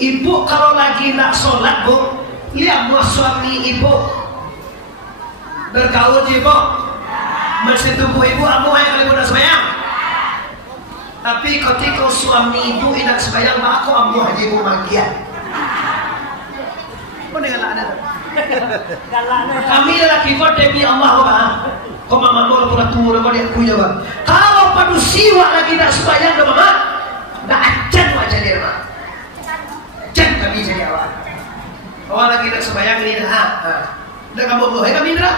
Ibu kalau lagi nak sholat bu, lihat buah suami ibu bergaul ibu, masih tunggu ibu amu yang kali nak sembahyang. Tapi ketika suami ibu tidak sembahyang, aku amu aja ibu magian. Kau dengan ada. Kami lelaki kau demi Allah bang. Kau mama mau pura tua kau dia punya bang. Kalau manusia lagi nak sembahyang dah mama, nak ajan wajah dia bang. Ajan kami jadi awal. Awal lagi nak sembahyang ini dah. Dah kamu boleh kami dah.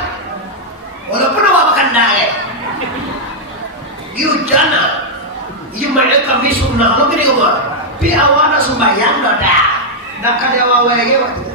Walaupun awak makan dah. Iu jana. Iu macam kami sunnah lo kini kau. Pi awak nak sembahyang dah. Nak kada awak lagi waktu.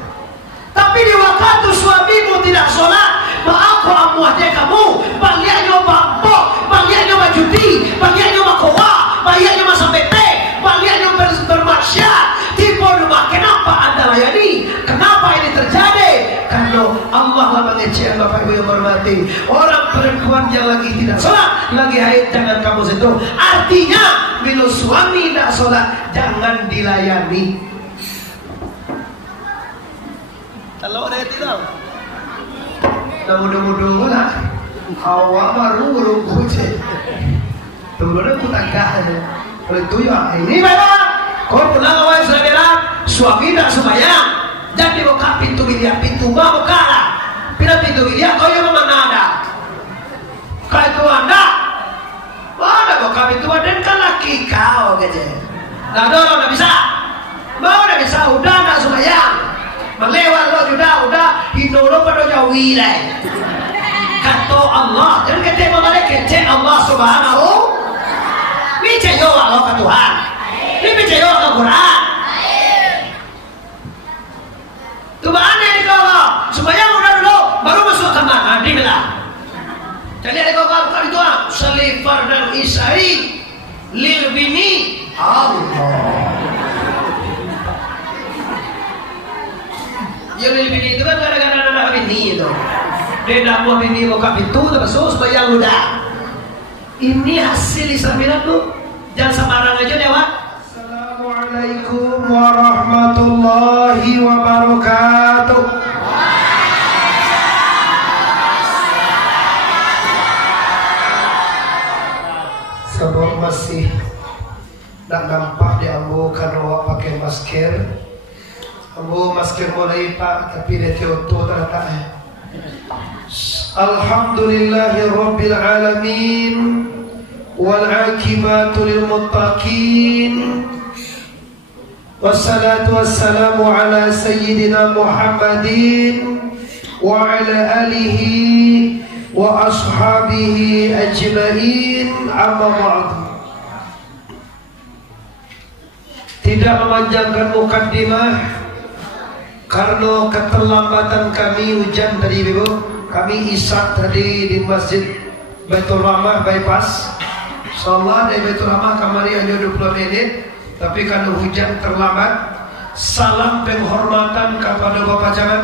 Tapi di waktu suamimu tidak sholat, aku amuah dia kamu, bagiannya bambok, bagiannya judi, bagiannya kowa, bagiannya sampai teh, bagiannya bermaksiat, tipu rumah. Kenapa anda layani? Kenapa ini terjadi? Karena Allah lah mengecek Bapak Ibu yang hormati. Orang perempuan yang lagi tidak sholat, lagi haid, jangan kamu sentuh. Artinya, bila suami tidak sholat, jangan dilayani. Kalau ada tidak, dah mudah-mudahan lah. Awak baru berungkuce. Tunggu-tunggu aku tangkah ada. Oleh itu ya ini memang. Kau pulang awal saudara, suami tak sembahyang. Jadi buka pintu bilik, pintu mau kalah. Bila pintu bilik, kau yang mana ada? Kau itu anda. Mana buka pintu dan kan laki kau gitu. Nah, dorong tak bisa. Mau tak bisa, udah tak sembahyang. Melewat lo udah hidoro pada jauh wilayah. Kata Allah, jadi kita membalik kecek Allah Subhanahu. Ini cek yo Allah ke Tuhan. Ini cek yo ke Quran. Tu mana ni kau? Supaya udah dulu baru masuk kamar. Nanti bilang. Jadi ada kau itu salih fardan isai lil bini Allah. Yang lebih bini itu kan gara-gara anak bini itu. Dia nak buah bini buka pintu termasuk supaya udah. Ini hasil Islamilah tuh. Jangan sembarang aja lewat. Assalamualaikum warahmatullahi wabarakatuh. Sebab masih tak nampak di ambo karena awak pakai masker. Ambo masker mulai pak, tapi dia teoto tak ada. Alhamdulillahi Rabbil Alamin, wal akibatu lil muttaqin, wassalatu wassalamu ala sayyidina Muhammadin wa ala alihi wa ashabihi ajma'in, amma ba'd. Tidak memanjangkan mukaddimah karena keterlambatan kami hujan tadi ibu, kami isyak tadi di masjid Baitul Rahmah bypass. Insyaallah dari Baitul Rahmah kemari hanya 20 menit, tapi karena hujan terlambat. Salam penghormatan kepada Bapak Camat.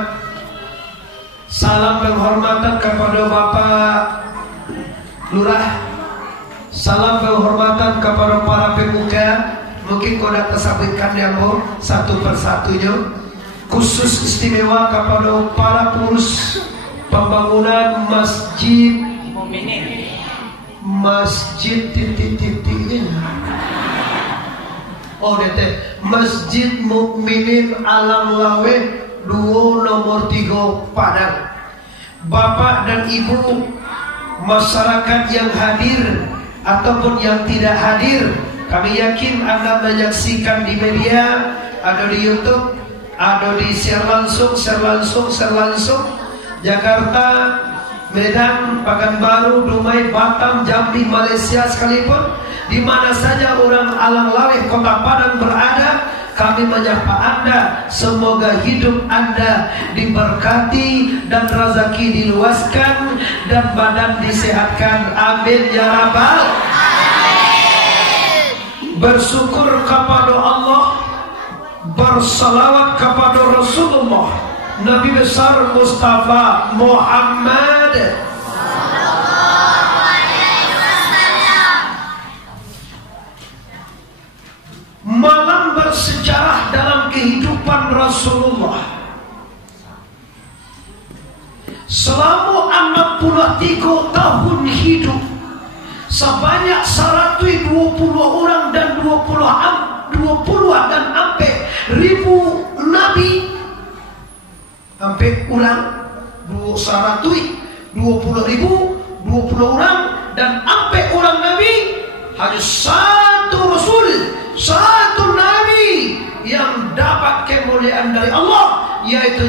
Salam penghormatan kepada Bapak Lurah. Salam penghormatan kepada para pemuka. Mungkin kau dah tersabitkan yang satu persatunya. Khusus istimewa kepada para pengurus pembangunan masjid titik-titiknya. Oh dete Masjid Mukminin Alang Lawe 2 nomor 3 Padang. Bapak dan Ibu, masyarakat yang hadir ataupun yang tidak hadir, kami yakin Anda menyaksikan di media, ada di YouTube, ada di share langsung, Jakarta, Medan, Pekanbaru, Dumai, Batam, Jambi, Malaysia sekalipun, di mana saja orang Alang Laweh Kota Padang berada, kami menyapa Anda. Semoga hidup Anda diberkati dan rezeki diluaskan dan badan disehatkan. Amin ya rabbal alamin. Bersyukur kepada Allah, bersalawat kepada Rasulullah Nabi besar Mustafa Muhammad sallallahu alaihi wasallam. Malam bersejarah dalam kehidupan selama 63 tahun hidup, sebanyak 120 orang dan 20 dan sampai ribu nabi, sampai orang 120 ribu, 20 orang dan sampai orang nabi, hanya satu rasul, satu nabi yang dapat kemuliaan dari Allah, yaitu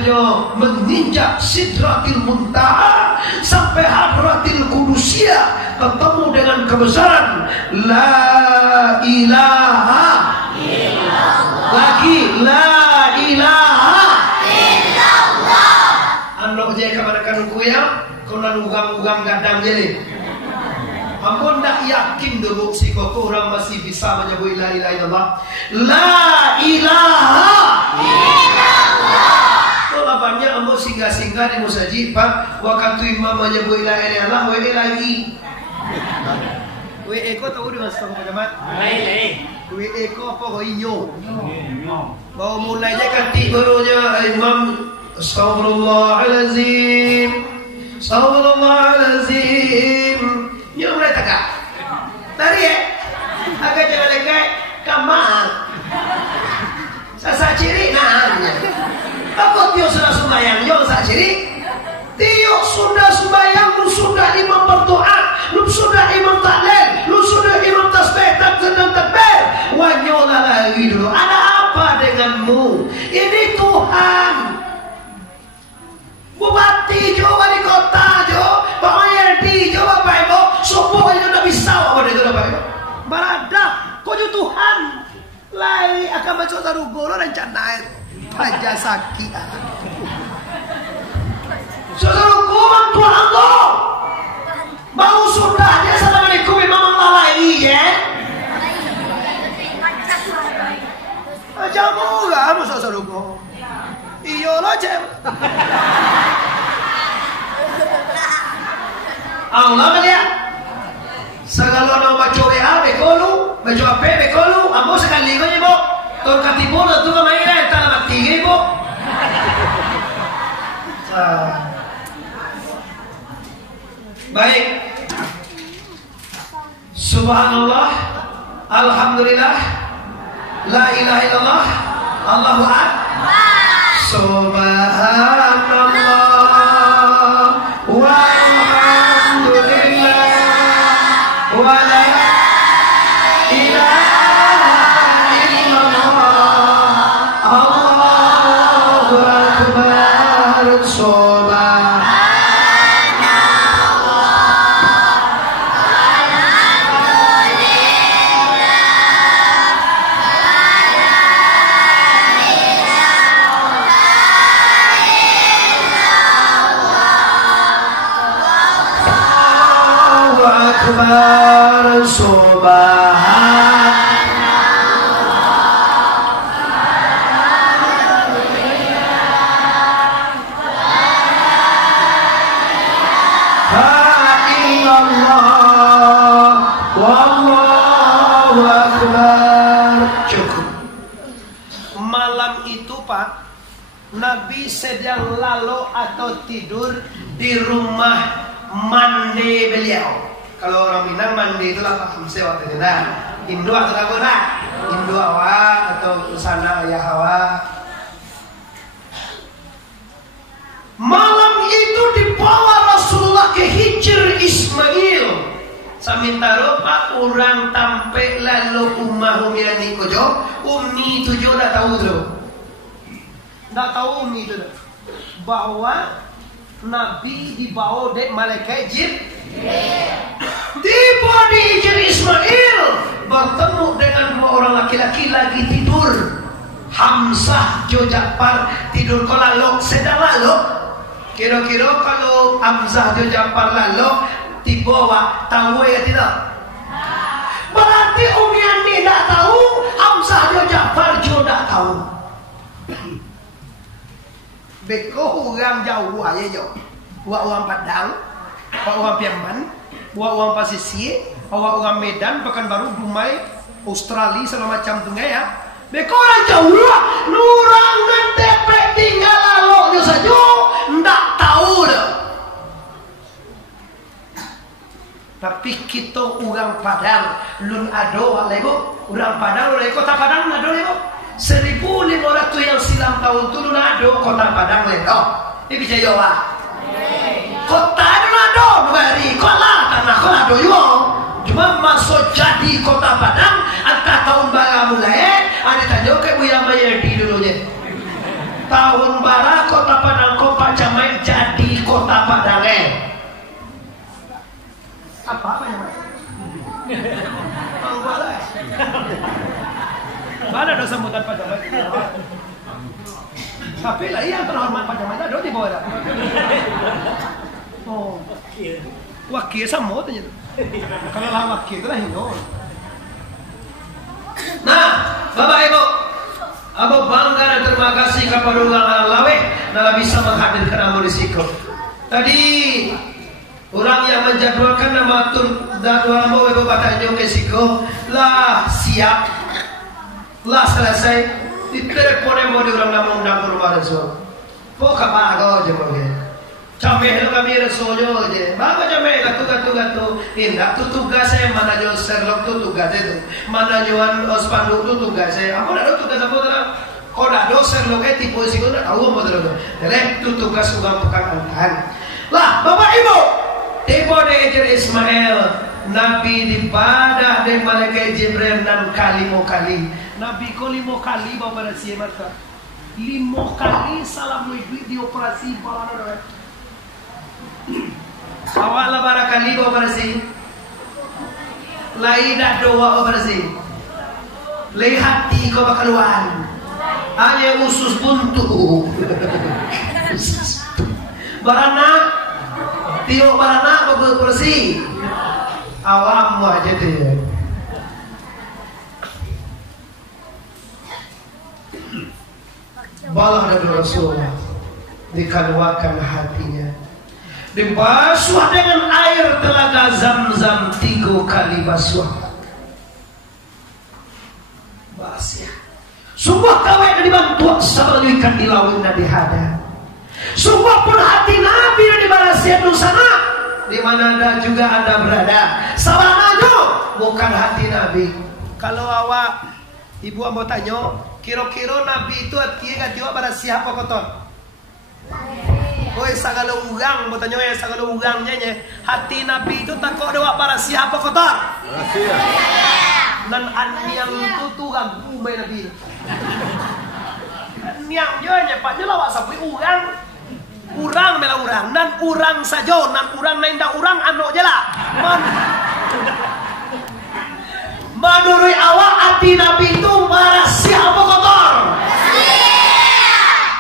menginjak sidratil muntaha sampai hadratil qudusiyah, ketemu dengan kebesaran la ilaha illallah. Lagi la ilaha illallah. Ando je kamanakan ku ya, kuna ugang-ugang gadang jadi. Ampun tak yakin dulu si koko orang masih bisa menyebut la ilaha illallah. La ilaha illallah. Kalau banyak ambo singgah-singgah di musajid pak, waktu imam menyebut la ilaha illallah, wa lagi. We eko tahu dengan setengah jemaat? We eko apa kau iyo? Bawa mulai je kanti barunya imam Astaghfirullahalazim, Astaghfirullahalazim. Dia mulai tegak. Tadi agak jangan dekat kamar. Sasa ciri nah. Apa tio sudah sembahyang? Yo sa ciri. Tio sudah sembahyang, lu sudah imam berdoa, lu sudah imam tahlil, lu sudah imam tasbih dan sedang takbir. Wanyola lagi dulu. Ada apa denganmu? Ini Tuhan. Bupati Jo, wali kota Jo, Pak Mayardi Jo, Bapak Ibu, subuh itu udah bisa apa itu Bapak Ibu. Barada, kau ju Tuhan. Lai akan baca taruh golo dan canair. Aja sakit. Saudara kuman Tuhan Allah. Bau sudah dia assalamualaikum imam Allah lagi ya. Aja mau enggak masa saudara gua. Iyo lo cem. Allah dia. Segala orang baca WA bekolu, baca HP bekolu, ambo sekali kau ibu. Kau katipu tu kau main dah, tak nak tiga ibu. Baik. Subhanallah, alhamdulillah, la ilaha illallah, Allahu akbar. Subhanallah walhamdulillah wa la ilaha illallah, Allahu akbar. Subhanallah Nabi sedang lalu atau tidur di rumah mandi beliau. Kalau orang Minang mandi itulah paham sewa terkenal. Indo atau apa nak? Indo awak atau sana ayah awak. Malam itu dibawa Rasulullah ke Hijr Ismail. Samintaro pak orang tampe lalu ummah umiani kojo. Ummi tujuh dah tahu tu. Dah tahu Ummi tu bahwa Nabi dibawa dek malaikat Jibril. Tiba di Hijr Ismail bertemu dengan dua orang laki-laki lagi tidur. Hamzah Jo Ja'far tidur ko lalu sedang lalu. Kira-kira kalau Hamzah Jo Ja'far lalu dibawa tahu ya tidak? Berarti Ummi Ani tak tahu, Hamzah Jo Ja'far Jo tak tahu. Beko orang jauh aja jo, orang Padang, orang Piaman, orang Pasisir, orang Medan, Pekanbaru, Dumai, Australia, segala macam tu ya. Beko orang jauh lah, nurang ngetepek tinggal lalu saja, ndak tahu dah. kita orang Padang lun ado lego orang Padang lun kota Padang ado lego 1500 yang silam tahun tu lun ado kota Padang lego ini bisa jawab kota ado bari kola tanah kola ado yo cuma masuk jadi kota Padang antara tahun bara mulai ada tanya ke Buya Mayadi dulunya tahun bara kota Padang kok Pak Jamai jadi kota Padang apa ya Pak? Mana ada sambutan Pak Jamai? Tapi lah yang terhormat Pak Jamai ada di bawah. Oh, wakil sama tu. Kalau lah wakil itu lah hino. Nah, Bapak Ibu, Abu bangga dan terima kasih kepada orang Lawe yang bisa menghadirkan Abu Risiko. Tadi orang yang menjadwalkan nama jadwal Abu Ibu Batanyo Risiko lah siap, lah selesai. Di telepon mau diorang nama undang rumah Rasul. Kok kabar kau je boleh? Cameh lu kami Rasulnya je. Bapak cameh gatu. Indah tu tugas saya mana jual Sherlock tu tugas itu. Mana jual Ospandu tu tugas saya. Apa ada tugas apa tu? Kau dah dosen lo ke tipu sih kau dah tahu apa tu? Jadi tu tugas ugang pekan antahan. Lah Bapak Ibu, tipu de Ismail. Nabi dibadah dengan malaikat Jibril dan kali. Nabi ko 5 kali bawa pada siapa maka 5 kali salam duit di operasi bala awak lah bara kali bawa pada si lai dah doa operasi lai hati kau bakal keluar hanya usus buntu barana tio barana bawa operasi awam aja deh. Balah dari Rasulullah dikeluarkan hatinya, dibasuh dengan air telaga Zam-Zam 3 kali basuh. Basya. Sungguh kawai yang dibantu sama ikan di laut dan dihada. Sungguh pun hati Nabi yang dibarasian sana. Di mana anda juga anda berada sabananya bukan hati Nabi. Kalau awak ibu mau tanya kira-kira Nabi itu hatinya katiwa pada siapa kotor? Oi sagala ugang mau tanya ya sagala ugangnya hati Nabi itu takut dewa pada siapa kotor? Dan anyang itu tuh gagu main Nabi. Anyang je pak jelas sapi ugang. Urang bela urang dan urang saja dan urang lain dah urang anu je lah. Menurut awak hati Nabi itu marah siapa kotor?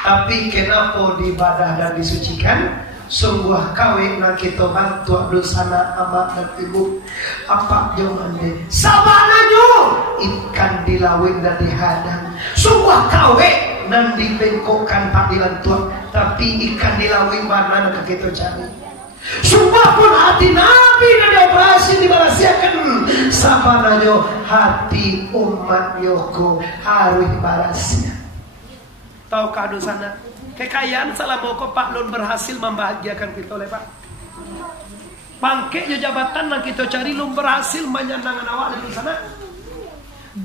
Tapi kenapa dibadah dan disucikan? Sungguh kawin nak kita bantu dosana amak dan ibu apa jangan deh sabananya ikan dilawin dan dihadang sungguh kawin dan dibengkokkan panggilan Tuhan tapi ikan dilawin mana nak kita cari sungguh pun hati Nabi dan dioperasi dibarasiakan sabananya hati umat Yoko harus barasia. Tahukah dosana kekayaan salah mau Pak Lun berhasil membahagiakan kita oleh Pak. Pangke yo jabatan yang kita cari lun berhasil menyenangkan awak di sana.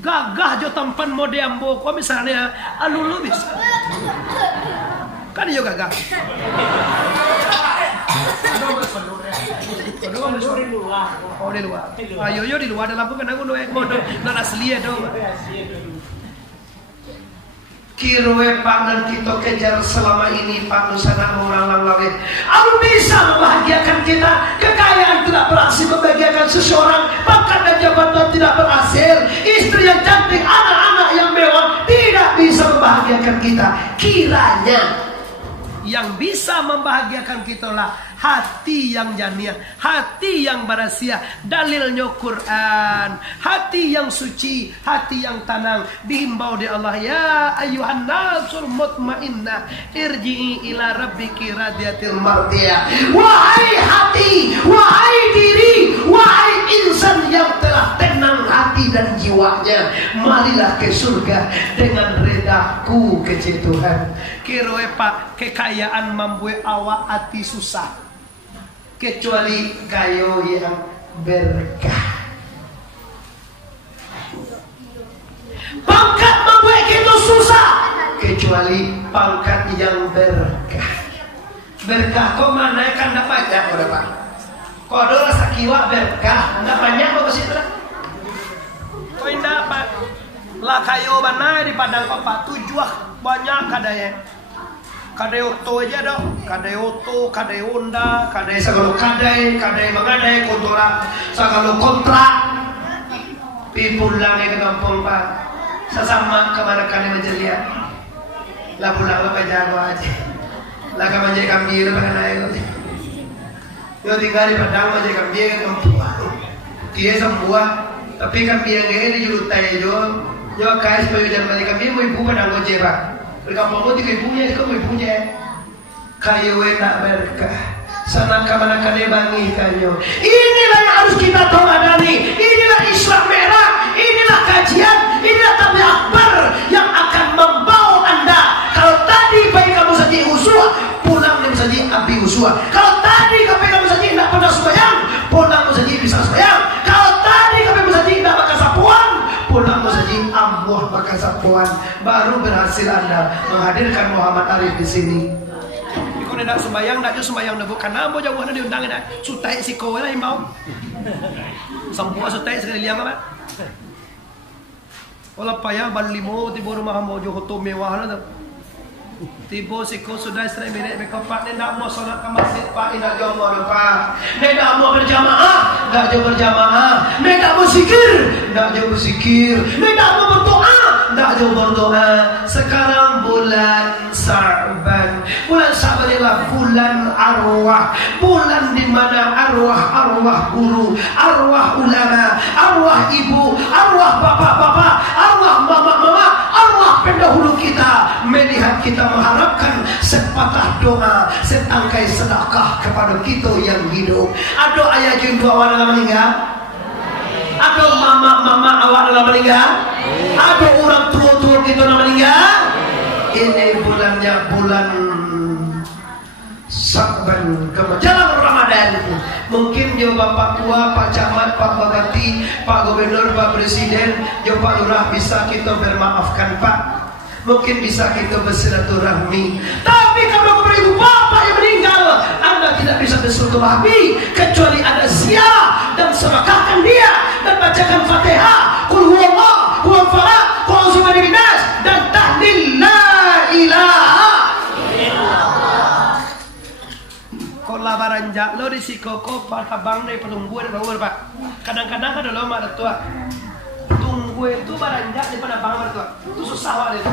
Gagah jo tampan mode ambo ko misalnya alulu bisa. Kan yo gagah. Oh di luar. Ayo yo di luar dalam bukan aku noek modo nan asli do. Kirowe Pak dan kita kejar selama ini Pak Nusana mengalang langit. Aku bisa membahagiakan kita. Kekayaan tidak berhasil membahagiakan seseorang. Pangkat dan jabatan tidak berhasil. Istri yang cantik, anak-anak yang mewah tidak bisa membahagiakan kita. Kiranya yang bisa membahagiakan kita lah hati yang janiah, hati yang barasia, dalilnya Quran, hati yang suci, hati yang tenang, dihimbau di Allah ya ayyuhan nasul mutmainnah irji'i ila rabbiki radiyatil mardiyah. Wahai hati, wahai diri, wahai insan yang telah tenang hati dan jiwanya, marilah ke surga dengan redaku kecil Tuhan. Kiroe Pak, kekayaan membuat awak hati susah kecuali kayo yang berkah. Pangkat membuat kita susah, kecuali pangkat yang berkah. Berkah kok mana kan tak banyak orang Pak. Kok ada rasa kiwa berkah, tak banyak kok ke situ. Kok indah Pak. Lah kayo mana di padang Pak tujuh banyak kadanya. Kadai oto aja dong, kadai oto, kadai Honda, kadai segala kadai mengadai kontrak, segala kontrak. Pulang ke kampung Pak, sesama kemana kalian menjelia. Lah pulang apa jago aja, lah kamu jadi kambing apa naik. Yo tinggal di padang aja kambing kampung. Dia semua, tapi kambing ini dijurutai jo, kais bayu dan balik kambing mau ibu padang aja Pak. Berkampung itu ibunya, itu ibunya. Kayu enak berkah. Sana kemana kalian bangi kayu. Inilah yang harus kita teladani. Inilah Islam merah. Inilah kajian. Inilah tabligh akbar yang akan membawa Anda. Kalau tadi bayi kamu saja usua, pulang dia saja abi usua. Kalau tadi kamu saja tidak pernah sembahyang, pulang saja bisa sembahyang. Kalau tadi kamu saja tidak makan sapuan, pulang saja ambuh makan sapuan. Baru berhasil Anda menghadirkan Muhammad Arif di sini. Kau tidak sembahyang, tidak sembahyang dah bukan ambo jauh ada diundang dah. Sutai si kau lah imbau. Sampo sutai sekali liang apa? Olah payah balimo tibo rumah ambo jauh hoto mewah lah. Tibo si kau sudah istri minit mereka Pak. Tidak mau solat ke masjid Pak. Tidak jauh mau Pak. Tidak mau berjamaah. Tidak jauh berjamaah. Tidak mau zikir. Tidak jauh berzikir. Tidak mau berdoa. Tidak jauh berdoa. Sekarang bulan Sa'ban. Bulan Sa'ban adalah bulan arwah. Bulan di mana arwah guru, arwah ulama, arwah ibu, arwah bapak-bapak, arwah mama-mama, arwah pendahulu kita melihat kita mengharapkan sepatah doa, setangkai sedekah kepada kita yang hidup. Ada ayah jin dua orang yang meninggal. Ada mama-mama awak dalam meninggal. Ada orang tua-tua kita yang meninggal. Ini bulannya bulan Sa'ban, menjelang Ramadan. Mungkin jo bapak tua, Pak Camat, Pak Bupati, Pak Gubernur, Pak Presiden, jo Pak Lurah bisa kita bermaafkan Pak. Mungkin bisa kita bersilaturahmi. Tapi kalau ibu bapak yang meninggal, Anda tidak bisa bersilaturahmi kecuali ada ziarah dan sedekahkan dia dan bacakan Fatihah, Qul huwallah, huwal falaq, Qul a'udzu birabbin nas dan tahlil la ilaha illallah. Kola baranjak lo risiko ko Pak Abang dari pelunggu ada bangun Pak. Kadang-kadang ada lo mak tua. Tunggu itu baranjak di pada bangun tua. Itu susah wak itu.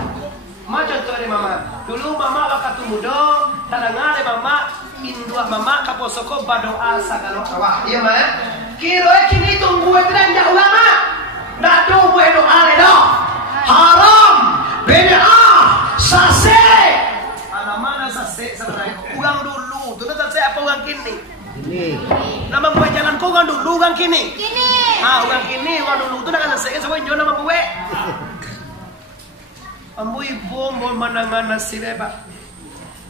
Macam tu ada mama. Dulu mama waktu muda, tadangan ada mama indua mama kaposoko badoa sagalo awah. Iya mah. Kira kini tunggu itu dan jauh lama. Dah tunggu doa le dah. Haram, bid'ah, sase. Mana sase sebenarnya? Ulang dulu. Dulu sase apa ulang kini? Kini. Nama buat jalan kau ulang dulu ulang kini. Kini. Ah ulang kini ulang dulu tu nak sase kan sampai jual nama buat. Ambo ibu mau menangan nasi Pak.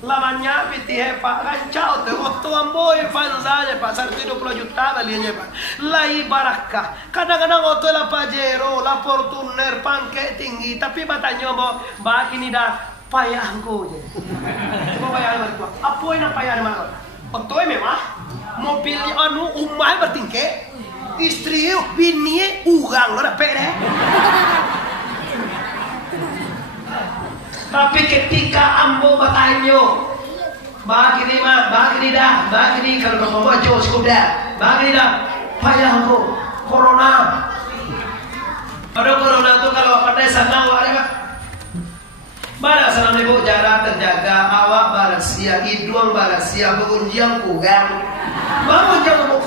Lamanya piti Pak rancau tu waktu ambo fanza Pak 120 juta balinya Pak. Lai barakah. Kadang-kadang waktu la Pajero, la Fortuner pangke tinggi tapi batanya mau bah ini dah payahku je. Coba bayar aku. Apa yang payah mana? Waktu memang mobil anu umai bertingke. Istri bini urang lo dah pede. Tapi ketika ambo bertanya, bagi ni kalau kau mau jauh sudah, bagi dah, payah aku, corona. Ada corona tu kalau pandai sana awak ni pak. Bara sana ibu jarak terjaga, awak barasia, hidung barasia, berunjang kurang, berunjang mau,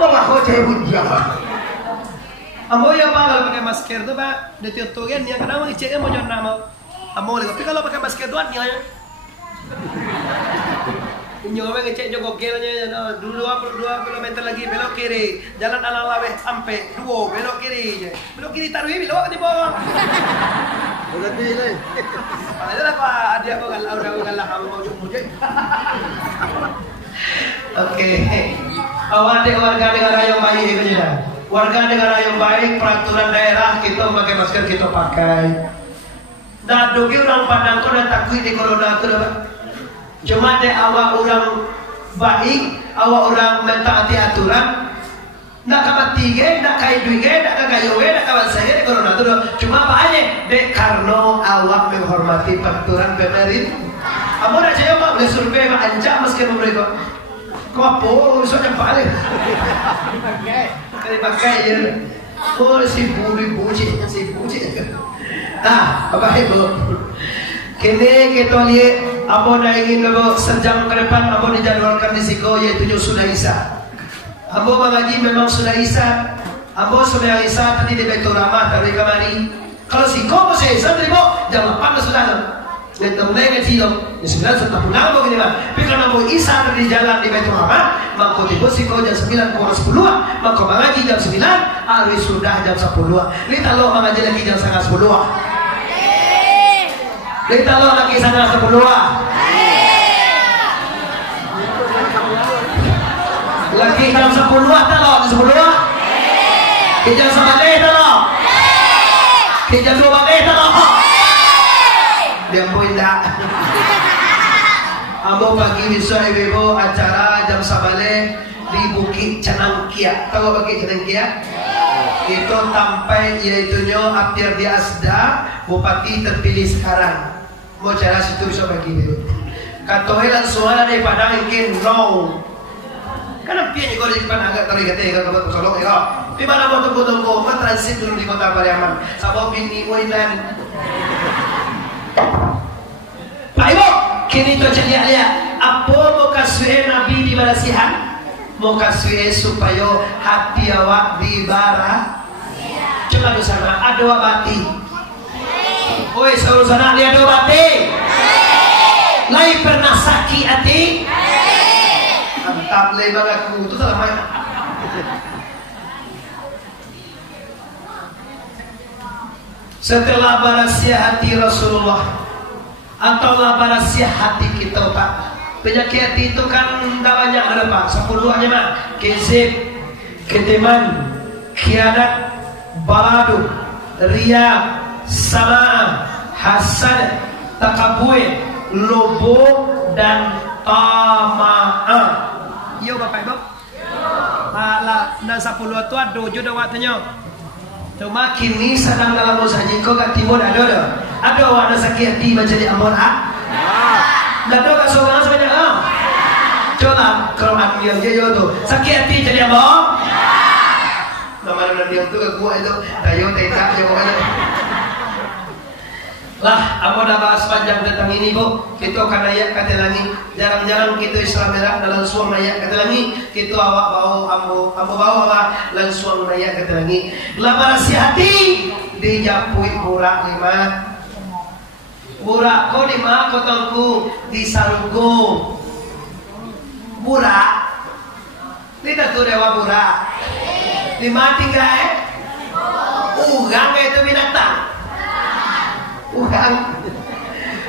wah kau cai unjang. Ambo ya pak kalau pakai masker tu pak, ditiup-tiup yang kadang ngeceknya mau jual nama. Ambo tapi kalau pakai masker tu dia nyoba ngecek jogok kelnya 2 kilometer lagi belok kiri, jalan ala-ala sampai 2 belok kiri taruh belok di bawah. Berarti ini. Adalah pak dia bukan lah kamu mau jumpa. Oke. Awak dek warga negara yang baik itu ya. Warga negara yang baik, peraturan daerah kita pakai masker kita pakai. Nah, dogi orang Padang kau dah takut di corona tu dah. Cuma dek awak orang baik, awak orang mentaati aturan. Nak kamati ke, nak kai duit ke, nak kayu ke, nak kawan saya di corona tu dah. Cuma apa aja? Dek karena awak menghormati peraturan pemerintah. Kamu nak cakap apa? Boleh survei mak anjak meski mereka. Kau apa? Soalnya balik. Kali pakai je. Oh si buji. Nah, apa itu? Kini kita lihat apa dah ingin lepas sejam ke depan apa dijadwalkan di Siko yaitu sudah Isa. Apa mengaji memang sudah Isa. Apa sudah Isa tadi di Baitul Rahmah dari kamari. Kalau Siko masih Isa terima jam 8 sudah. Tentang mereka cium, di 9 sudah pulang begini mah. Tapi kalau mau Isa di jalan di Baitul Rahmah, maka tiba Siko jam 9 kurang 10, maka mengaji jam 9, hari sudah jam 10. Lita lo mengaji lagi jam setengah 10. Lita lo lagi setengah 10. Lagi jam 10 tak lo, 10. Jam 9 tak lo. Jam 2 tak lo. Dia pun tak. Ambo pagi besok ibu acara jam sabale di Bukit Canangkia. Tahu Bukit Canangkia? Itu sampai yaitunya Aptir di Asda, bupati terpilih sekarang. Mau cara situ besok pagi ibu. Katohe langsung ada di Padang mungkin no. Karena pian juga di Padang agak terlihat kalau bersolok ya. Di mana mau tunggu transit dulu di Kota Pariaman. Sabau bini Wailan. Pak Ibu, kini tu ceria dia. Apa mau kasih Nabi di barasihan? Mau kasih supaya hati awak di bara. Coba di sana ada bati. Oi, saudara sana dia ada bati. Lai pernah sakit hati. Mantap lai bagaku tu tak main. Setelah barasia hati Rasulullah atau barasia hati kita Pak. Penyakit hati itu kan tak banyak ada Pak. 10 aja Pak. Kezib, ketiman, khianat, baladu, riya, sama, hasad, takabur, lobo dan tamaa. Yo Bapak Ibu. Ala dan 10 itu ada jodoh waktunya. Cuma kini sedang dalam usaha kau kat timur ada dah. Ada awak ada sakit hati macam ni amor ah? Ada kat seorang sebanyak ah? Coba kalau mati yang dia tu sakit hati jadi amor? Nama dia tu gua itu tayo teka yo lah, aku dah bahas panjang tentang ini Bu. Kita akan ayat kata lagi. Jarang-jarang kita Islam merah dalam suang ayat kata lagi. Kita awak bau ambo bau awak langsung ayat kata lagi. Lama hati dijapui burak lima. Burak ko di mana kotongku di Sarugo. Burak. Tidak tu dewa burak. Di mana tinggal Ugang itu binatang. Ugang.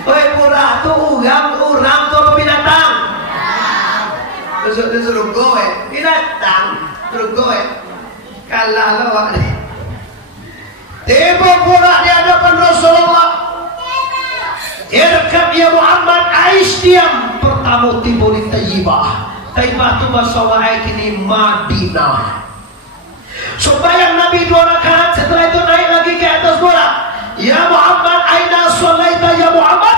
Oi pura tu ugang orang tu apa binatang? Suruh goe binatang, suruh goe. Kalah lawak ni. Tiba pura di hadapan Rasulullah. Irkab ya Muhammad, aish diam. Pertama tiba di Taibah. Taibah tu bahasa wahai kini Madinah. Supaya Nabi 2 rakaat, setelah itu naik lagi ke atas bola. Ya Muhammad, aina sholaita ya Muhammad?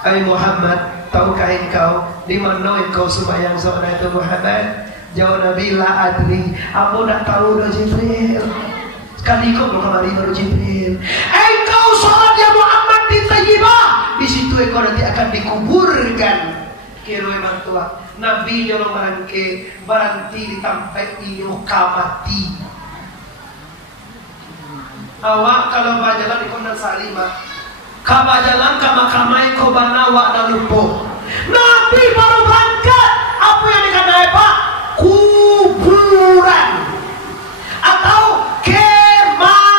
Hai Muhammad, tahukah engkau di mana engkau sembahyang salat itu Muhammad? Jawab Nabi, la adri. Aku tak tahu dah Jibril. Sekali kau kemari baru Jibril. Engkau salat ya Muhammad di Taibah. Di situ engkau nanti akan dikuburkan. Kira memang tua. Nabi jangan berhenti ditampai di muka mati. Awak kalau berjalan di Kondang Sarima, kau berjalan ke makamai kau banawa dan lupa. Nabi baru berangkat. Apa yang dikatakan Pak? Kuburan atau kematian.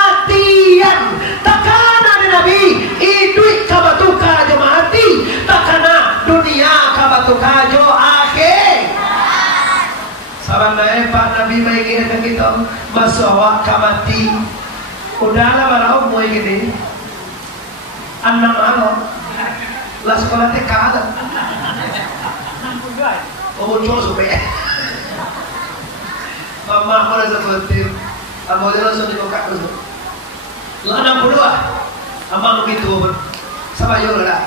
Takana di Nabi idui kabatuka jo mati. Takana dunia kabatuka jo akhir. Sabanda Nabi baik kita masawa kamati. Udahlah marau mau gini. Anak malo. Lah sekolah TK ada. Oh cuma supaya. Mama aku dah seperti. Amo dia langsung dibuka tu. Lah 62. Amang begitu. Sama yo lah.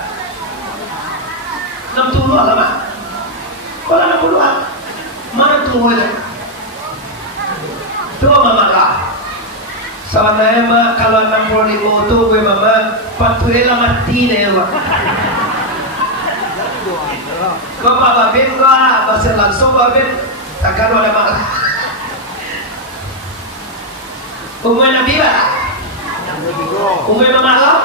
60 lah mak. Kalau 62. Mana tu boleh? Coba mama lah. Sebenarnya mak kalau 65 tu gue mama patuhnya mati deh mak. Bapak babin lah, pasal langsung babin takkan oleh mak. Umur Nabi lah. Umur mama lah.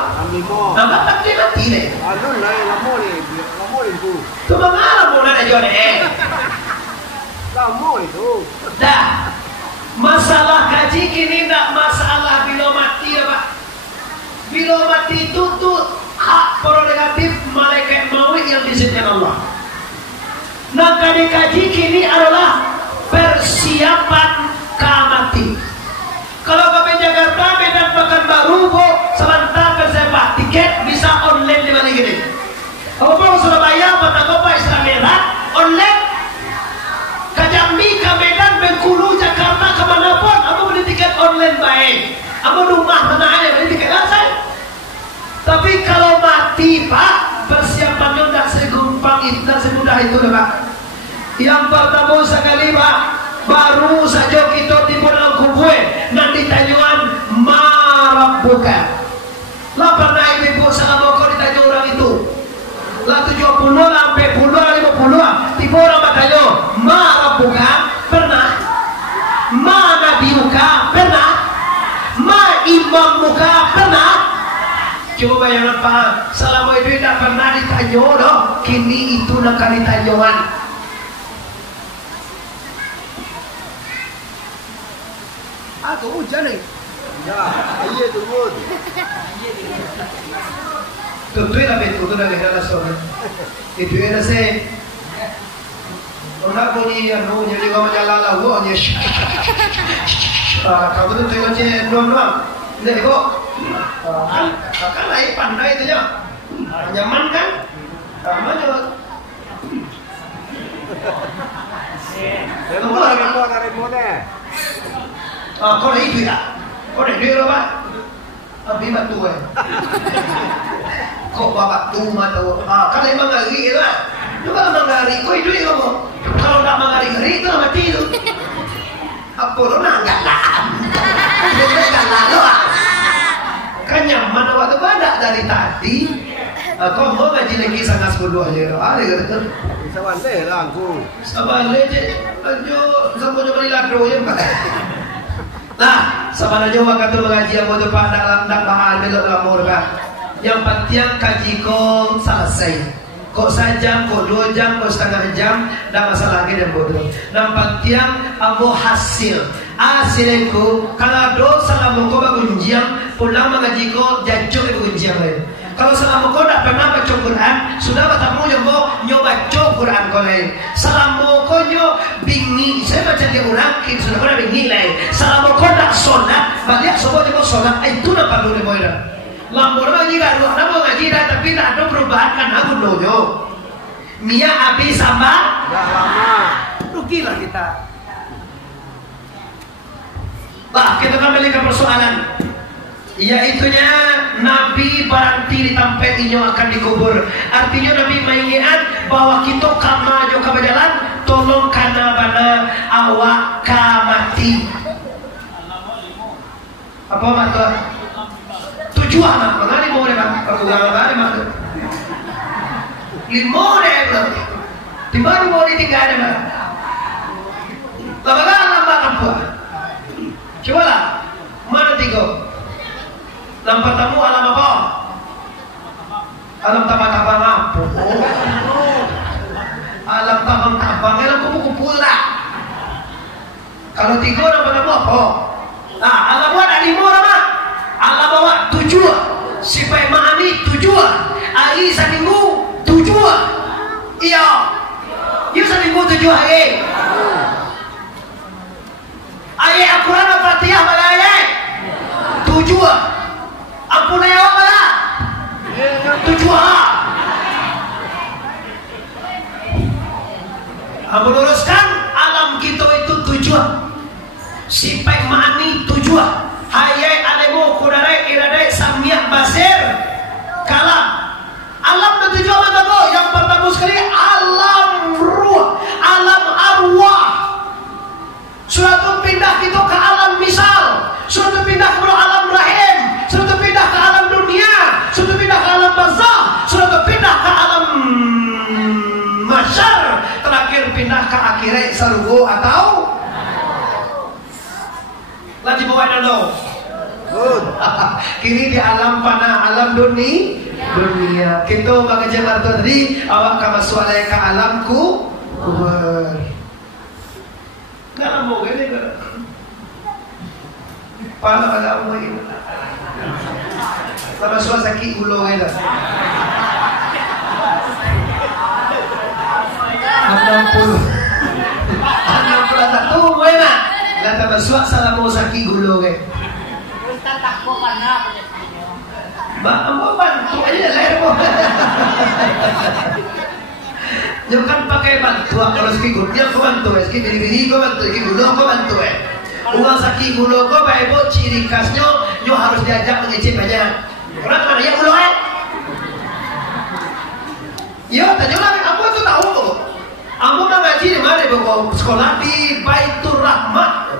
Nampak tak mati deh. Anu lah, lamor itu. Tu mama lah mula aja deh. Lamor itu. Dah. Masalah gaji kini tak masalah bila mati ya Pak. Bila mati itu tuh hak prerogatif malaikat maut yang diizinkan Allah. Nah gaji kini adalah persiapan kamati. Kalau kami Jakarta Medan Pekanbaru sebentar bersepak tiket bisa online di mana gini. Kalau mau Surabaya Kota Islamera online. Ke Jambi, ke Medan, Bengkulu, Jakarta, kemanapun, aku beli tiket online baik. Aku rumah mana aja beli tiket saya. Tapi kalau mati Pak, persiapannya tidak segumpang itu, tidak semudah itu Pak. Yang pertama sekali Pak, baru saja kita tiba dalam kubur, nanti tanyuan marah buka. Lah pernah ibu sama kau ditanya orang itu. Lah 70 sampai 50 tiba orang bertanya ma buka pernah, ma nabi buka pernah, ma imam buka pernah. Coba bayangkan Pak, selama itu tidak pernah ditanya doh, kini itu nak kali tanyaan. Aku hujan nih. Ya, iya turun. Tentunya lah betul dah kita langsung. Itu yang saya. Orang bunyi anu jadi kau menjalan lalu hanya. Kau tu tengok je dua. Ini kok. Kan naik pandai tu je. Nyaman kan? Mana? Remote. Kau naik duit tak? Kau naik duit apa? Abi batu eh. Kok bapak tu mata. Kalau emang ngari lah. Juga mengari, kau itu kamu. Kalau tak mengari itu mati itu. Apa lo nak galam? Dia galam lo. Kan nyaman waktu badak dari tadi. Kau mau ngaji lagi sangat 10 aja. Ada kata. Sawan deh lah aku. Sawan deh. Ajo sampai coba dilado je. Nah, sama aja waktu mengaji yang bodoh pada dalam dan bahal belok lamur kan. Yang penting kaji kau selesai. Kok sejam, kok 2 jam, kok setengah jam, dah masalah lagi dan bodoh. Yang penting ambo hasil. Hasilku kalau dosa selama kau bergunjang pulang mengaji kau jajok bergunjang lain. Kalau selama kau tak pernah baca Quran, sudah bertemu nyoba baca Quran kau lain. Selama kau bingi, saya baca dia orang, sudah pernah bingi lain. Selama kau tak solat, balik semua dia solat, itu nak perlu dia boleh. Lampur lagi kan, nama ngaji dah tapi tak ada perubahan kan aku dojo. Mia habis sama, dah lama. Rugilah kita. Bah, kita kembali ke persoalan. Iaitunya Nabi berhenti di tempat ini akan dikubur. Artinya Nabi mengingat bahwa kita kama jo kabajalan tolong kana bana awak kamati. Apa maksud? Tujuan apa? Mengali mau deh bang? Aku gak mengali maksud. Limo deh bang. Di baru mau ditinggal deh bang. Lambat lambat. Coba lah. Mana tiga? Lambat tamu alam apa? Alam tabang-tabang apa? Alam tabang-tabang alam kupu-kupu lah. Kalau tiga lambat tamu apa? Nah, alam buat ada 5 nama. Alam bawa 7. Sipai mahani 7. Hari seminggu 7. Iya. You seminggu 7 hari. tujuan. Ampun ya mana? Tujuan. Ampun luruskan alam kita itu tujuan. Sipai mani tujuan. Hayai alemu kudarai iradai samyak basir kalam. Alam dan tujuan mana kau? Yang pertama sekali alam ruh, alam arwah. Suatu pindah kita ke alam misal, suatu pindah ke alam rahim, suatu pindah ke alam dunia, suatu pindah ke alam barzah, suatu pindah ke alam mahsyar, terakhir pindah ke akhirat surga atau lagi bawa dulu. Kini di alam fana, alam dunia. Kita bagi jalan tadi, awak kamu sualai ke alamku kubur. Nggak mau gini kan? Pala pada umur ini. Sama suara sakit ulo ini. 60 tak tahu mana. Dan sama suara salah mau sakit ulo ini. Kita takut karena Mau bantu aja leher mau. Jangan pakai bantu kalau sakit ulo dia kau bantu, sakit biri kau bantu, sakit ulo kau bantu Uang sakit ulo kau baik ciri khasnya, nyo harus diajak mengecek banyak. Orang mana ya ulo Ya, tanya lagi, aku itu tahu kok. Aku mengaji di mana bawa sekolah di Baitur Rahmah.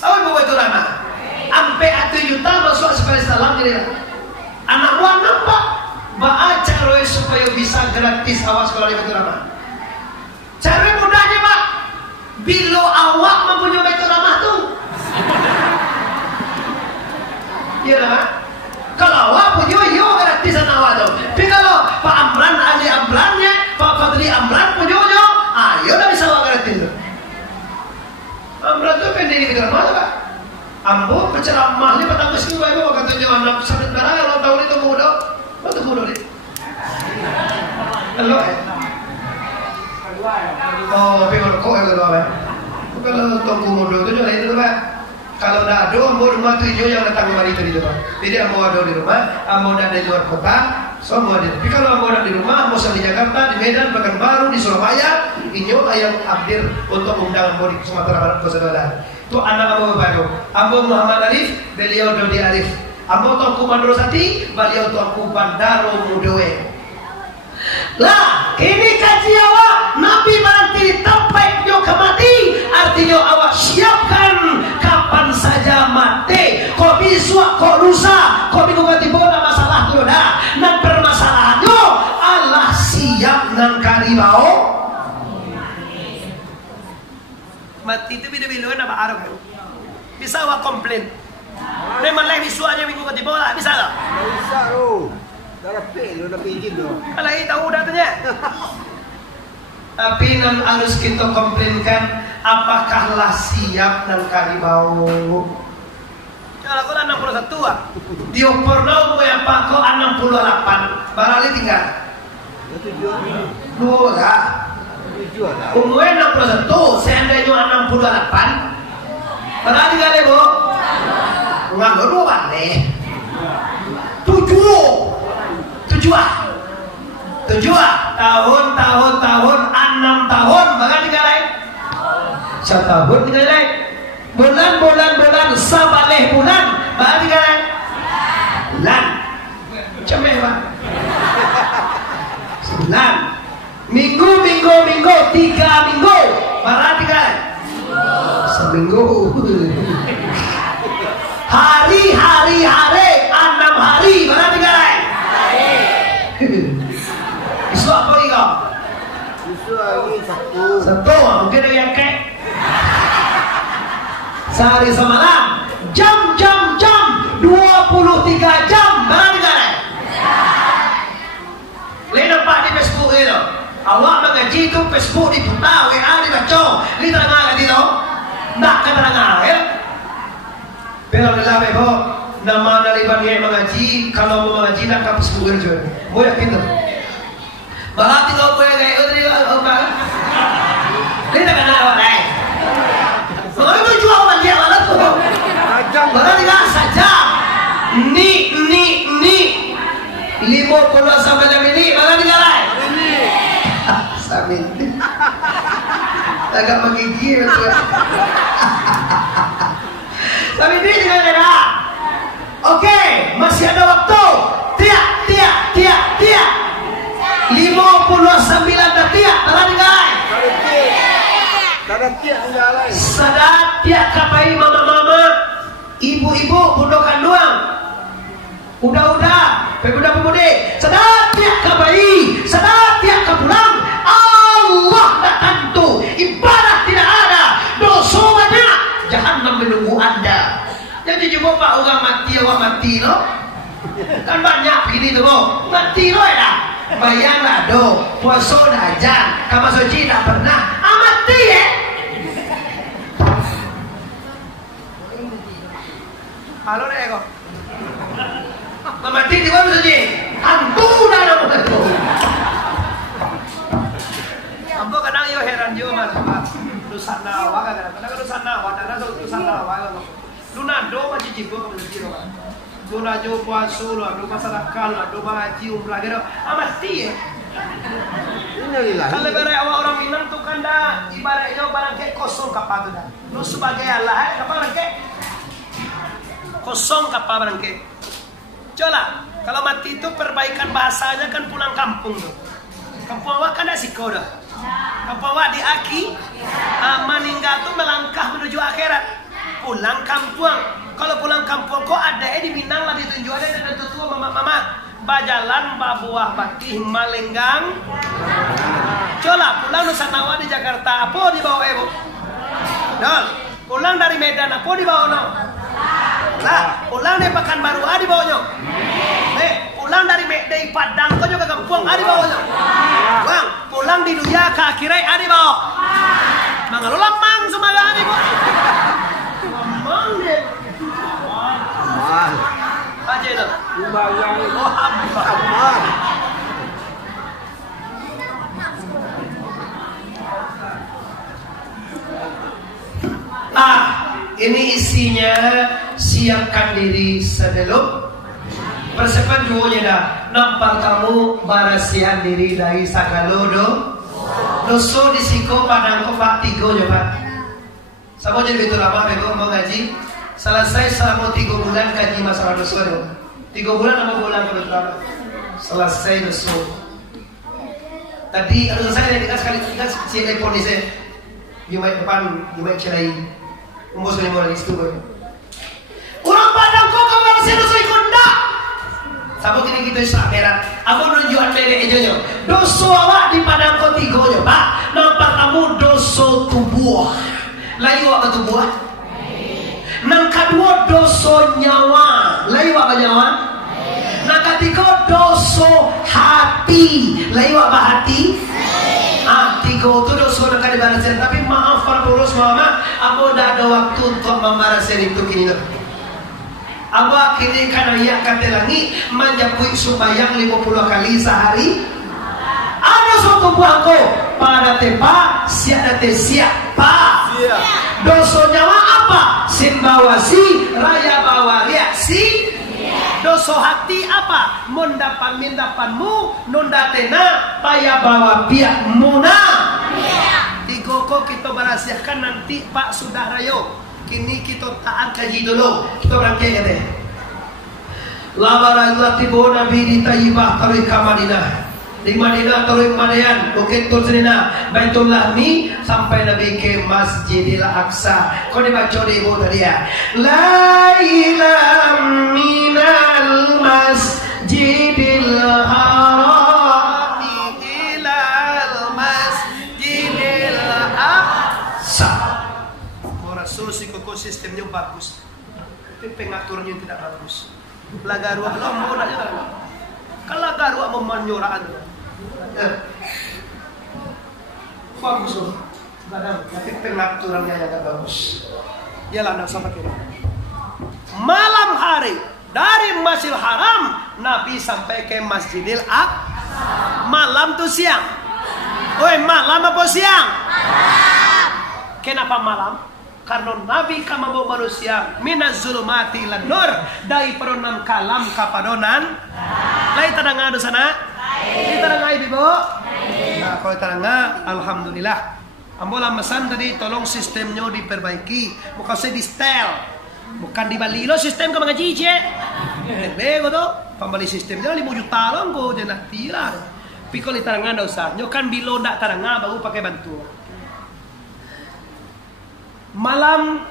Apa bawa Baitur Rahmah? Sampai 1 juta masuk sekolah Islam jadi. Anak buah nampak. Baca roy supaya bisa gratis awas sekolah di Baitur Rahmah. Cara mudahnya Pak. Bila awak mempunyai Baitur Rahmah tu. Iya lah. Kalau awak punya, yo gratisan awak tu. Tapi kalau Pak Amran, Ali Amrannya, Pak Fadli Amran punya, ayo dah bisa awak gratis tu. Amran tu pendek di Baitur Rahmah tu Pak. Ambo penceramah ni petang meski baik bawa katanya anak sakit darah kalau tahun itu muda, betul muda ni. Hello. Oh, tapi kalau kau yang kedua, kalau tunggu muda tu juga itu Pak. Kalau dah ada ambo rumah tu yang datang kemari tadi tu Pak. Jadi ambo ada di rumah, ambo ada di luar kota, semua ada. Tapi kalau ambo ada di rumah, ambo di Jakarta, di Medan, Pekanbaru, di Surabaya, inyo ayam hadir untuk undang ambo di Sumatera Barat ke saudara. Itu anak Abu Baru. Abu Muhammad Arif, beliau Dodi Arif. Abu Tuanku Mandrosati, beliau Tuanku Bandaro Mudoe. Lah, ini kaji awak Nabi nanti tempat nyo kemati. Artinya awak siapkan kapan saja mati. Kau bisa, kau lusa, kau bingung mati bola masalah tu dah. Dan permasalahannya Allah siap nan karibau. Mati itu bila-bila nak arah kan. Bisa awak komplain. Memang lagi visualnya minggu ke bola, bisa tak? Bisa tu. Dah rapih tu, dah pijin tu. Kalau ini tahu datanya. Tapi nan harus kita komplainkan apakahlah siap dan karibau. Kalau kau 61 dia pernah apa kau 68 barangkali tinggal. Dua. Umurnya 61, seandainya 68 berarti gak ada bu? Nggak beruan deh 7 tahun 6 tahun berarti gak ada? Setahun gak ada? Bulan sabaleh bulan berarti gak ada? Bulan cemeh pak 9 Minggu 3 minggu berarti kan? Seminggu. Hari 6 hari berarti kan? Isu apa ni kau? Isu lagi Satu mungkin ada yang kek. Sehari semalam jam 23 jam berarti kan? Lain nampak di Facebook itu. Awak mengaji itu Facebook diputar, WA dibaca, ini terangah kan itu? Tak kan terangah ya? Alhamdulillah bebo, nama dari bani mengaji, kalau mau mengaji nak ke Facebook itu juga. Mau yakin tu? Berarti kau boleh gaya utri apa? Ini tak kena awak dah. Kalau itu jual orang dia mana tu? Berarti kan saja. 50 sama ini malah digalai. Samin. Agak menggigil. Samin ini juga ada. Oke, masih ada waktu. Tiak. 59 dah tiak, malah digalai. Sadat tiak kapai mama-mama, ibu-ibu, bundokan doang. Udah, pemuda-pemudi, sadat tiak kapai, sadat tiak kapulang. Allah tak tentu, ibadah tidak ada, dosa banyak, jahannam menunggu anda. Jadi juga pak orang mati no, kan banyak begini tuh, mati no ya. Bayanglah do, puasa dah ajan, kamar suci tak pernah, amati ya. Halo deh kok. Mati di mana suci? Hantu dah nama itu. Ambo kadang yo heran yo mas, lusan nawa kadang lusan nawa, kadang lusan nawa. Lunado macam jibo kamu suci loh. Guna jo puasa lah, rumah sadakal, rumah haji umrah gitu. Amati ya. Kalau ibarat orang Minang tu kan dah ibaratnya barang kayak kosong kapal tu dah. Lu sebagai Allah, kapal barang kayak kosong kapal barang kayak. Coba kalau mati itu perbaikan bahasanya kan pulang kampung tu. Kampung awak kan dah siko dah. Kampung awak di aki, meninggal tu melangkah menuju akhirat. Pulang kampung. Kalau pulang kampung kok ada di Minang lah ditunjuk ada dan tutua mama bajalan babuah batih malenggang. Coba pulang Nusanawa di Jakarta apa dibawa ibu? Dol. Pulang dari Medan apa dibawa no? Lah, pulang dari Pekanbaru di bawahnya. Pulang dari Padang kok juga kampung di bawahnya. Bang, pulang di Duya ke Akirai di bawah. Mangalu lamang semoga di bawah. Lamang deh. Aja itu. Ini isinya siapkan diri sebelum persiapan duonya dah. Nampak kamu barasihan diri dari sagalodo. Doso disiko padang kopak tigo coba. Sama jadi betul lama bego mau ngaji. Selesai selama 3 bulan kaji masalah dosa dong. 3 bulan apa bulan kebetulan selesai dosa. Tadi ada saya dengan sekali si telepon ni saya. Jumat depan Jumat cerai. Umur saya mau lagi itu. Orang Padang kok kamu harus dosa ikonda. Sabuk ini kita Islam merah. Aku nunjukan merek aja. Dosa awak di Padang kok 3 je, Pak. Nampak kamu dosa tubuh. Layu apa tubuh? Nang kedua dosa nyawa, lain apa nyawa? Nang ketiga dosa hati, lain apa hati? Tiga itu dosa nak dibalaskan. Tapi maaf para pengurus mama, aku dah ada waktu untuk membalaskan itu kini. Abah kini kan ayat kata langit menjapui sembahyang 50 kali sehari. Ada suatu buahku pada tepa siap date siapa? Dosa nyawa apa? Simbawasi raya bawa reaksi. Dosa hati apa? Mondapan mindapanmu nunda tena paya bawa pihak muna. Tigoko kita berasiakan nanti Pak sudah rayo. Kini kita taat kaji dulu. Kita berangkai kata. Lawaran tibo Nabi di Tayyibah tarik ke Madinah. Di Madinah tarik Madayan Bukit Tursenina Baitul Lahmi sampai Nabi ke Masjidil Aqsa. Kau dibaca di ibu tadi ya. La ilaha minal masjidil haram ilal masjidil aqsa. Rasul si koko sistemnya bagus, tapi pengaturnya tidak bagus. Lagaru Allah mau nak jalan. Kalau garu mau menyuraan, bagus loh. Kadang tapi pengaturannya yang tak bagus. Yalah nak sampai kira. Malam hari dari Masjidil Haram Nabi sampai ke Masjidil Aqsa. Malam tu siang. Oi malam apa siang? Malam. Kenapa malam? Karena Nabi kama bawa manusia minaz zulumati ilan nur dari peronam kalam kapadonan lain taranga do sana? Di taranga ibu. Nah, kalau taranga, alhamdulillah. Ambola mesan tadi tolong sistemnya diperbaiki, bukan saya di setel, bukan dibalik lo sistem ke mengaji je. Bego tuh, pembeli sistemnya 5 juta lo go jangan tira. Pikol di taranga dah usah, nyokan bilo ndak taranga baru pakai bantuan. Malam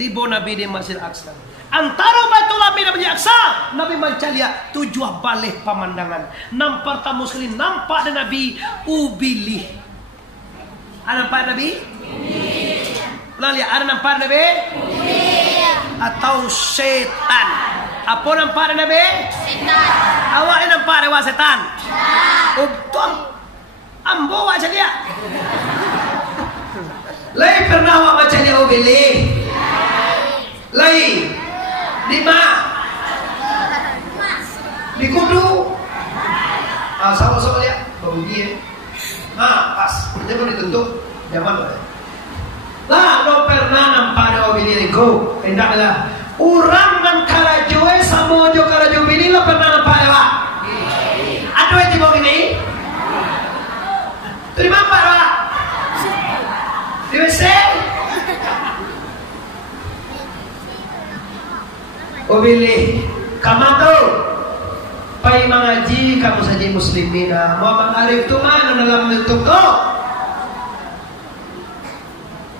tiba Nabi di Masjid Aqsa. Antara Baitul Nabi dan Masjid Aqsa, Nabi mencari tujuh balik pemandangan. Nampak tamu sekali, nampak ada Nabi ubilih. Ada nampak Nabi? Lalu ada nampak Nabi? Atau setan? Apa nampak Nabi? Setan. Awak ni nampak ada setan? Tuan, ambo baca dia. Lai pernah awak baca dia ubilih? Lai di mana? Di Kudu. Sama-sama lihat bunyi. Pas dia pun ditentuk zaman boleh. Lah lo pernah nampak ada bini ko? Hendaklah orang nan karajoe sama jo karajo bini lo pernah nampak ya pak? Aduh itu mau ini? Terima apa pak? Di WC? Bini kamu tu? Pai mengaji kamu saja muslimina. Muhammad Arif tu mana dalam bentuk tu?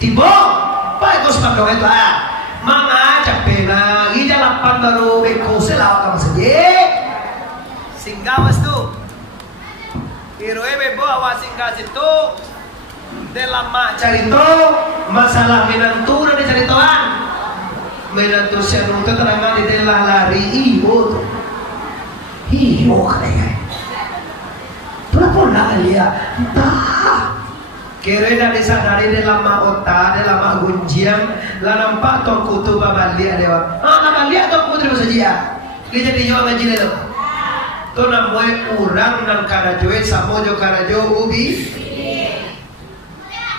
Tiba, pai kau suka kau itu mengajak pena. Ija lapan baru beko selaw kamu saja. Singgah mas tu. Hero bebo awak singgah situ. Dalam mak cari tu masalah menantu dan cari tuan. Menantu siapa tu terangan di dalam lari ibu tu. Iyo katanya. Berapa nak lihat? Entah. Kira dari sadari dalam otak, dalam gunjian, lah nampak tu kutu babalia dewa. Babalia tu kutu saja ya. Dia jadi jawab ngaji le. Tu namanya orang dan karajoe samo jo karajo ubi.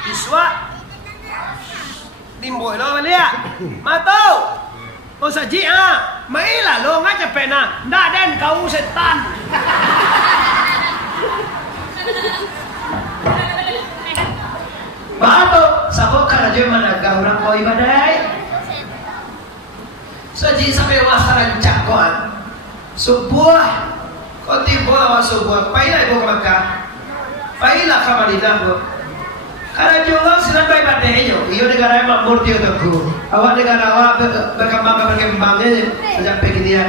Iswa. Timboy lo balia. Matau. Oh saji mailah lo ngajak pena, ndak den kau setan. Bato, sabok karajo managa orang kau ibadai. Saji sampai wasaran cakuan. Sebuah kau tiba lawan sebuah. Pailah ibu ke Makkah. Pailah ke Madinah bu. Karajo orang silang baik badai yo. Iyo negara yang makmur dia teguh. Awak negara awak berkembangnya sejak pergi dia.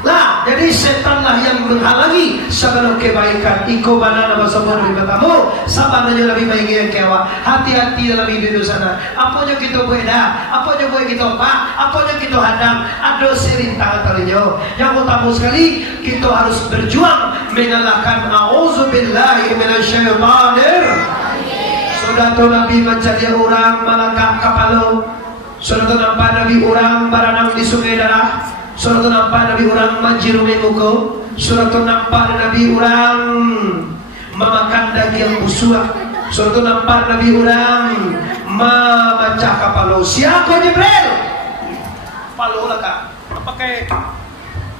Lah, jadi setanlah yang menghalangi segala kebaikan. Iko mana nama semua lebih bertamu, sabarnya lebih baik yang kewa. Hati-hati dalam hidup sana. Apa yang kita beda, apa yang kita pak, apa yang kita hadang. Ada serintang talinya. Yang utama sekali kita harus berjuang mengalahkan. Auzubillahi minasyaitonir. Sudah tu Nabi mencari orang melangkah kapal. Sudah tu nampak Nabi orang berenang di sungai darah. Sudah tu nampak Nabi orang menjirumi muka. Sudah tu nampak Nabi orang memakan daging busuk. Sudah tu nampak Nabi orang memecah kapal. Siapa Jibril? Kapal lah kak.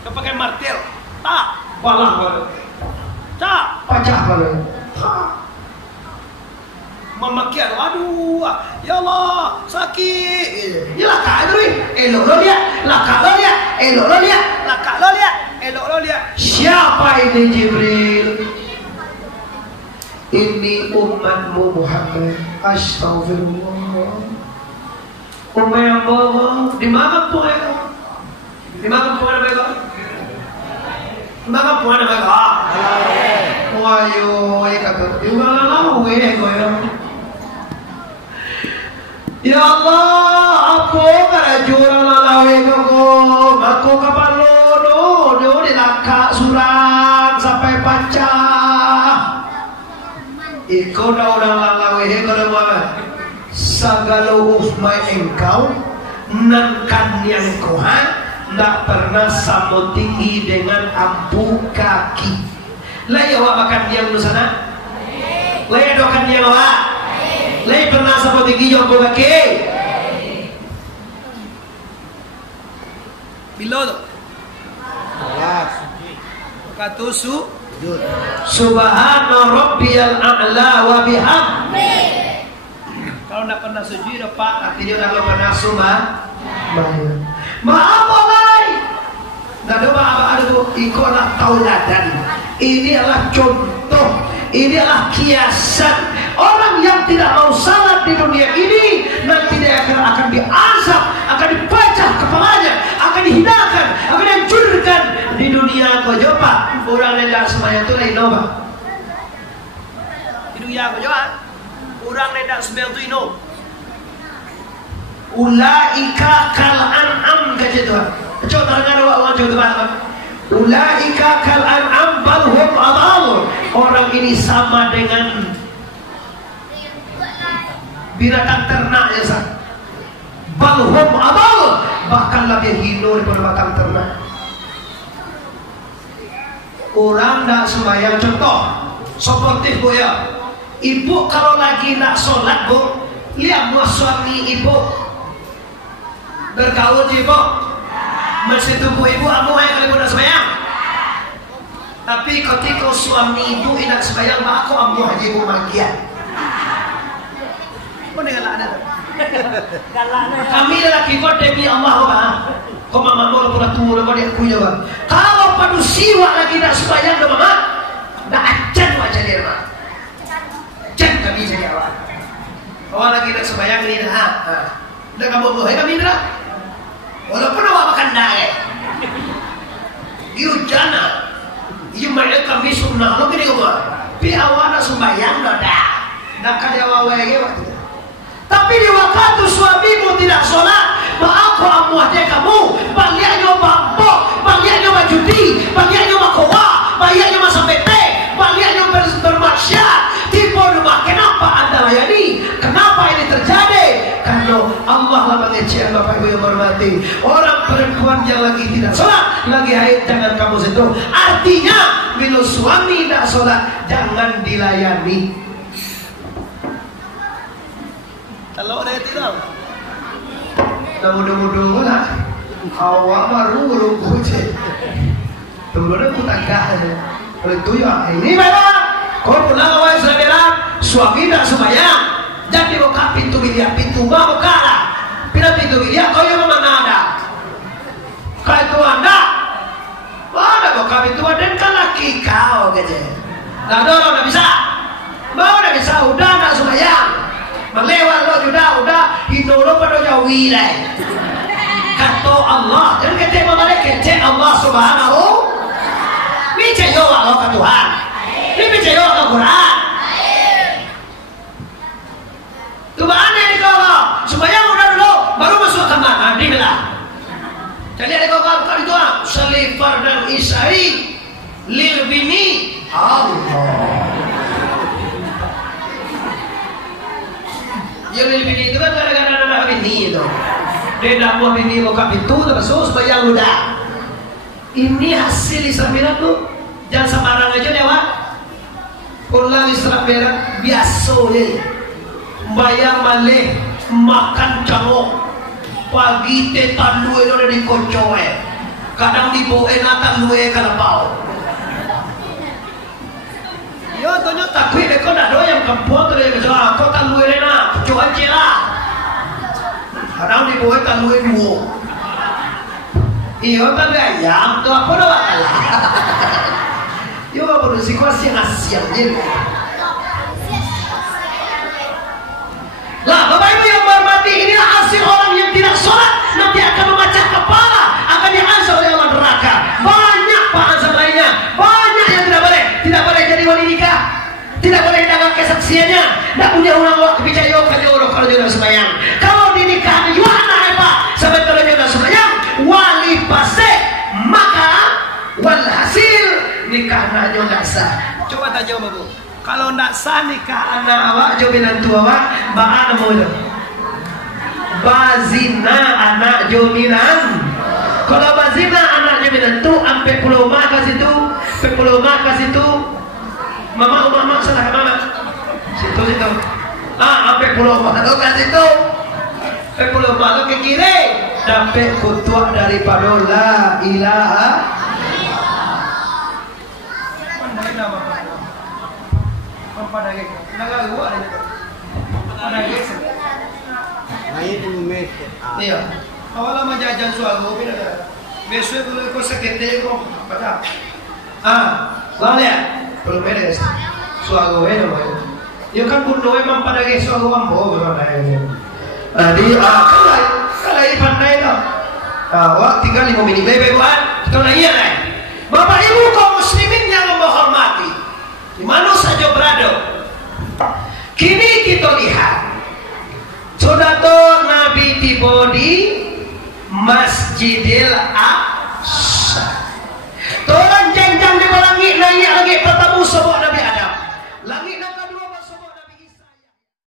Pakai martil. Tak. Balah balu. Tak. Pecah balu. Memakian, aduh, ya Allah, sakit. Ya lakak tu ni, elok lo lihat, lakak lo lihat, elok lo lihat, lakak lo lihat, elok lo lihat. Siapa ini Jibril? Ini umatmu Muhammad. Astagfirullah. Umat yang bohong. Di mana puan itu? Di mana puan mereka? Di mana puan mereka? Wayo, ya kata, di mana lalu ya? Ya Allah, aku kerajuran lalawe koko, aku kapalo no dilakak surang sampai pacah. Iko na orang lalawe kalau mana? Segala ufmai engkau nangkan yang kohan, tak pernah sama tinggi dengan ampu kaki. Layak awak makan diam di sana? Layak doakan diam awak? Lain pernah sama tinggi yang kau pakai. Bila tu? Katusu Subhana rabbiyal a'la wa bihamdi. Kalau nak pernah sujud Pak, artinya kalau pernah maaf oleh. Nada apa itu ikolah tauladan. Ini adalah contoh, ini adalah kiasan. Orang yang tidak mau salat di dunia ini nanti dia akan diazab, akan dipecah kepalanya, akan dihinakan, akan dihancurkan di dunia. Kau jawab, orang yang tidak sembahyang itu lain apa? Di dunia kau jawab, orang yang tidak sembahyang itu ino. Ulaika kal an'am kata Tuhan. Coba dengar orang Tuhan. Ulaika kal an'am bal hum adall. Orang ini sama dengan binatang ternak ya sah. Bal hum adall, bahkan lebih hina daripada binatang ternak. Orang tak sembahyang, contoh seperti bu ya. Ibu kalau lagi nak solat bu, lihat suami ibu bergaul ibu masih tunggu ibu amu yang kali nak sembahyang. Tapi ketika suami ibu nak sembahyang, aku amu aja ibu magian. Kau dengar ada? Kami lelaki kau demi Allah bah. Kau mama mau pula tua kau dia punya bah. Kalau manusia lagi nak sembahyang dah mama, dah ajan wajah dia mah. Ajan kami jadi awak. Awak lagi nak sembahyang ni dah. Dah kamu boleh kami dah. Walaupun awak makan dah. You jana. You main kami sunnah lo kini kau. Pi awak nak sembahyang dah. Dah kali awak wajah waktu. Tapi di waktu suamimu tidak sholat, aku amuah dia kamu, bagiannya bambok, bagiannya judi, bagiannya kowa, bagiannya sampai bagiannya bermaksiat, tipu rumah. Kenapa anda layani? Kenapa ini terjadi? Karena Allah lah mengecewakan Bapak Ibu yang hormati. Orang perempuan yang lagi tidak sholat, lagi haid, jangan kamu sentuh. Artinya, bila suami tidak sholat, jangan dilayani. Kalau ada tidak, dah mudah-mudah lah. Awak baru berumur je. Tunggu aku tangkah je. Oleh tu ya, ini memang. Kau pulang awak saudara, suami dah sembahyang. Jadi buka pintu bilik, pintu mau buka lah. Bila pintu bilik, kau yang mana ada? Kau itu anda. Mana buka pintu ada kan laki kau gitu. Dah dorong dah bisa. Mau dah bisa, udah dah sembahyang. Melewat lo udah hidolo pada jauh wilayah. Kata Allah, jangan kata mana kece Allah Subhanahu. Ini percaya Allah ke Tuhan. Ini percaya ke Quran. Tu mana ni kau? Supaya udah dulu baru masuk kamar. Nanti belah. Jadi ada kau kali tu salih fardan isai lil bini Allah. Yang bini itu kan gara-gara anak bini itu. Dia nak buat bini buka pintu terus bayang udah. Ini hasil Islam tu. Jangan sembarang aja lewat. Pulang Islam biasa je. Bayang malih makan cangok. Pagi teh tanduwe ada di kocoe. Kadang di boe natan luwe kalapau. Yo tonyo takui deko nak doyang kampung tu dia macam aku tak luwe lena, cuan cela. Kadang di bawah tak luwe dua. Iyo tak ayam tu apa dah kalah. Yo apa tu situasi yang asyik je. Lah Bapak Ibu yang hormati, ini hasil orang yang tidak sholat nanti akan memecah kepala, akan diazab oleh Allah neraka. Banyak azab lainnya, banyak yang tidak boleh jadi wali nikah, tidak boleh dagang kesaksiannya, tidak punya orang kepercaya kalau dia sudah sembahyang. Kalau di nikah Yohana apa? Sebetulnya dia sudah sembahyang, wali pasek, maka walhasil nikahnya nggak sah. Coba tanya Bu, kalau nggak sah nikah anak awak, jawabin tua awak, bagaimana boleh? Bazina anak jaminan. Kalau bazina anak jaminan tu sampai pulau makas itu, mama salah mama. Situ. Sampai pulau makas itu. Sampai pulau makas ke kiri, sampai kutuak daripada la ilaha. nama pada gitu. Nagagawa rin ito. Pada gitu. Ngayon yung mes. Iya. Awala majajan suago pinaga. Besok ko sa kete ko pada. Lawan ya. Belum beres. Suago no. Yo kan kuno emang pada ge suago ambo bro na. Di kalay pandai no. Wak tinggal 5 menit bebe buat. Ikaw na iya na. Bapak Ibu kaum muslimin yang menghormati. Di mana saja berada. Kini kita lihat. Sudah Nabi tiba di Masjidil Aqsa. Orang janjang di balangit nanya lagi pertama